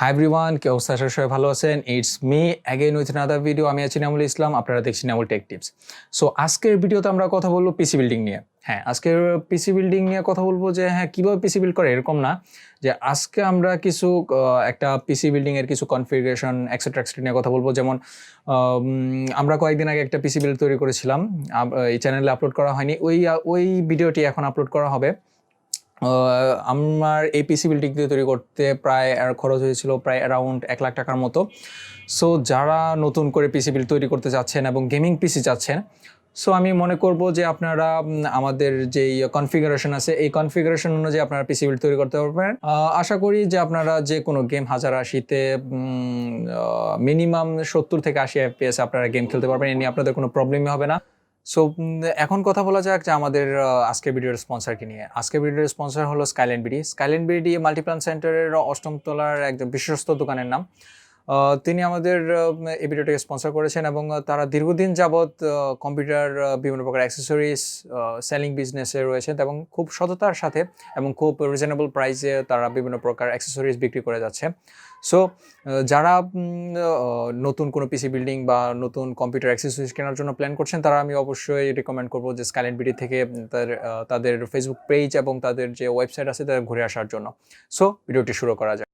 Hi everyone, কি অবস্থা? আশা করি সবাই ভালো আছেন। It's me again with another video. আমি আছি নামুল ইসলাম, আপনারা দেখছেন নামুল টেক টিপস। সো আজকের ভিডিওতে আমরা কথা বলবো পিসি বিল্ডিং নিয়ে। হ্যাঁ, আজকের পিসি বিল্ডিং নিয়ে কথা বলবো যে কীভাবে পিসি বিল্ড করে এরকম না, যে আজকে আমরা কিছু একটা পিসি বিল্ডিংয়ের কিছু কনফিগারেশন এক্সেট্রা নিয়ে কথা বলবো। যেমন আমরা কয়েকদিন আগে একটা পিসি বিল্ড তৈরি করেছিলাম, এই চ্যানেলে আপলোড করা হয়নি। ওই ভিডিওটি এখন আপলোড করা হবে। আমার এই পিসি বিল্ডিং তৈরি করতে প্রায় খরচ হয়েছিল প্রায় অ্যারাউন্ড 1 লাখ টাকার মতো। সো যারা নতুন করে পিসি বিল্ড তৈরি করতে যাচ্ছেন এবং গেমিং পিসি চাচ্ছেন, সো আমি মনে করব যে আপনারা আমাদের যেই কনফিগারেশন আছে এই কনফিগারেশন অনুযায়ী আপনারা পিসি বিল্ড তৈরি করতে পারবেন। আশা করি যে আপনারা যে কোনো গেম 1080-তে মিনিমাম 70 থেকে 80 FPS আপনারা গেম খেলতে পারবেন। এ নিয়ে আপনাদের কোনো প্রবলেমই হবে না। সো এখন কথা বলা যাক যে আমাদের আজকের ভিডিওর স্পন্সরকে নিয়ে। আজকের ভিডিওর স্পন্সর হলো Skyland BD. Skyland BD Multiplan সেন্টারের 8ম তলার একদম বিশ্বস্ত দোকানের নাম। তিনি আমাদের এই ভিডিওটাকে স্পন্সর করেছেন এবং তারা দীর্ঘদিন যাবৎ কম্পিউটার বিভিন্ন প্রকার অ্যাক্সেসরিজ সেলিং বিজনেসে রয়েছেন এবং খুব সততার সাথে এবং খুব রিজনেবল প্রাইসে তারা বিভিন্ন প্রকার অ্যাক্সেসরিজ বিক্রি করে যাচ্ছে। সো যারা নতুন কোনো পিসি বিল্ডিং বা নতুন কম্পিউটার অ্যাক্সেসরিজ কেনার জন্য প্ল্যান করছেন, তারা আমি অবশ্যই রিকমেন্ড করবো যে স্কাইল্যান্ড বিডি থেকে তাদের ফেসবুক পেজ এবং তাদের যে ওয়েবসাইট আছে তাদের ঘুরে আসার জন্য। সো ভিডিওটি শুরু করা যাক।